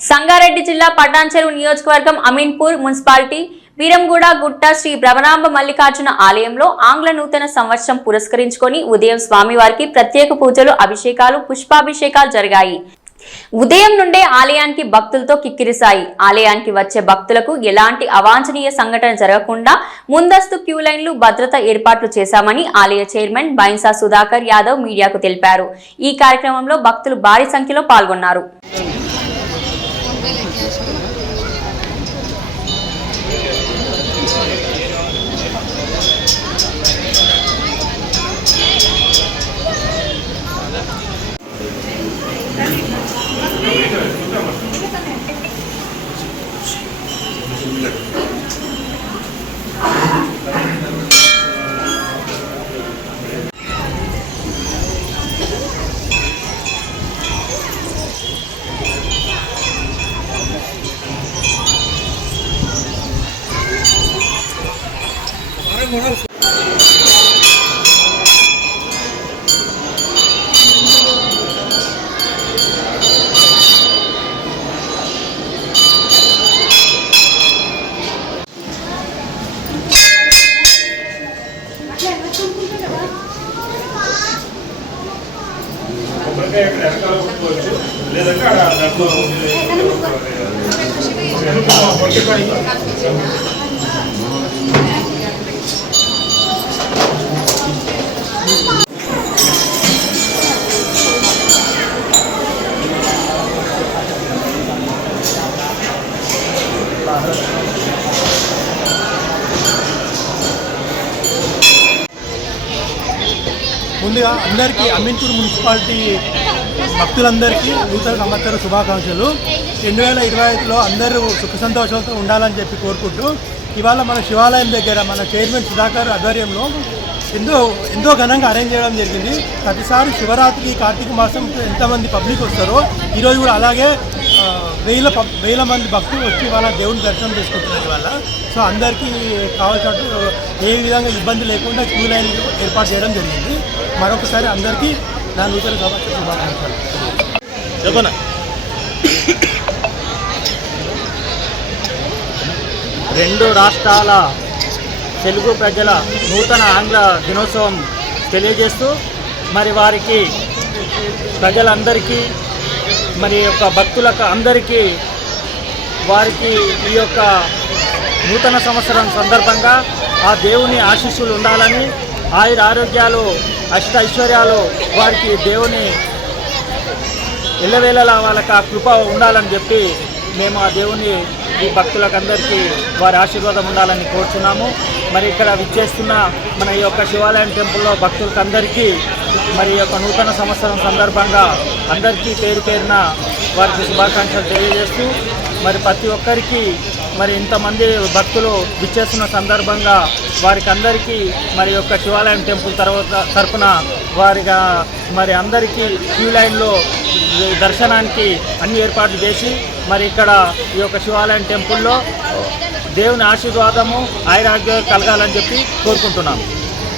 సంగారెడ్డి జిల్లా పటాన్చెరు నియోజకవర్గం అమీన్పూర్ మున్సిపాలిటీ వీరంగూడ గుట్ట శ్రీ బ్రహ్మనాంబ మల్లికార్జున ఆలయంలో ఆంగ్ల నూతన సంవత్సరం పురస్కరించుకొని ఉదయం స్వామివారికి ప్రత్యేక పూజలు, అభిషేకాలు, పుష్పాభిషేకాలు జరిగాయి. ఉదయం నుండే ఆలయానికి భక్తులతో కిక్కిరిశాయి. ఆలయానికి వచ్చే భక్తులకు ఎలాంటి అవాంఛనీయ సంఘటన జరగకుండా ముందస్తు క్యూ లైన్లు, భద్రత ఏర్పాట్లు చేశామని ఆలయ చైర్మన్ బైన్సా సుధాకర్ యాదవ్ మీడియాకు తెలిపారు. ఈ కార్యక్రమంలో భక్తులు భారీ సంఖ్యలో పాల్గొన్నారు. ముందుగా అందరికీ అమీన్పూర్ మున్సిపాలిటీ భక్తులందరికీ నూతన సంవత్సర శుభాకాంక్షలు. 2025లో అందరూ సుఖ సంతోషాలతో ఉండాలని చెప్పి కోరుకుంటూ ఇవాళ మన శివాలయం దగ్గర మన చైర్మన్ సుధాకర్ ఆధ్వర్యంలో ఎంతో ఘనంగా అరేంజ్ చేయడం జరిగింది. ప్రతిసారి శివరాత్రి, కార్తీక మాసం ఎంతమంది పబ్లిక్ వస్తారో ఈరోజు కూడా అలాగే వేల మంది భక్తులు వచ్చి వాళ్ళ దేవుని దర్శనం చేసుకుంటున్నారు ఇవాళ. సో అందరికీ కావాల్సినట్టు ఏ విధంగా ఇబ్బంది లేకుండా క్యూ లైన్ ఏర్పాటు చేయడం జరిగింది. మరొకసారి అందరికీ నా నూతన సంవత్సర శుభాకాంక్షలు. చెప్పనా రెండు రాష్ట్రాల తెలుగు ప్రజల నూతన ఆంగ్ల దినోత్సవం తెలియజేస్తూ మరి వారికి ప్రజలందరికీ మరి యొక్క భక్తులకు అందరికీ వారికి ఈ యొక్క నూతన సంవత్సరం సందర్భంగా ఆ దేవుని ఆశీస్సులు ఉండాలని, ఆయుర ఆరోగ్యాలు, అష్ట ఐశ్వర్యాలు వారికి దేవుని ఎల్లవేళలా వాళ్ళకి ఆ కృప ఉండాలని చెప్పి మేము ఆ దేవుని ఈ భక్తులకు అందరికీ వారి ఆశీర్వాదం ఉండాలని కోరుచున్నాము. మరి ఇక్కడ విచ్చేస్తున్న మన ఈ యొక్క శివాలయం టెంపుల్లో భక్తులకు అందరికీ మరి ఈ యొక్క నూతన సంవత్సరం సందర్భంగా అందరికీ పేరు పేరున వారికి శుభాకాంక్షలు తెలియజేస్తూ మరి ప్రతి ఒక్కరికి మరి ఇంతమంది భక్తులు విచ్చేస్తున్న సందర్భంగా వారికి అందరికీ మరి యొక్క శివాలయం టెంపుల్ తరపున వారిగా మరి అందరికీ క్యూ లైన్లో దర్శనానికి అన్ని ఏర్పాట్లు చేసి మరి ఇక్కడ ఈ యొక్క శివాలయం టెంపుల్లో దేవుని ఆశీర్వాదము, ఆయురారోగ్యం కలగాలని చెప్పి కోరుకుంటున్నాము.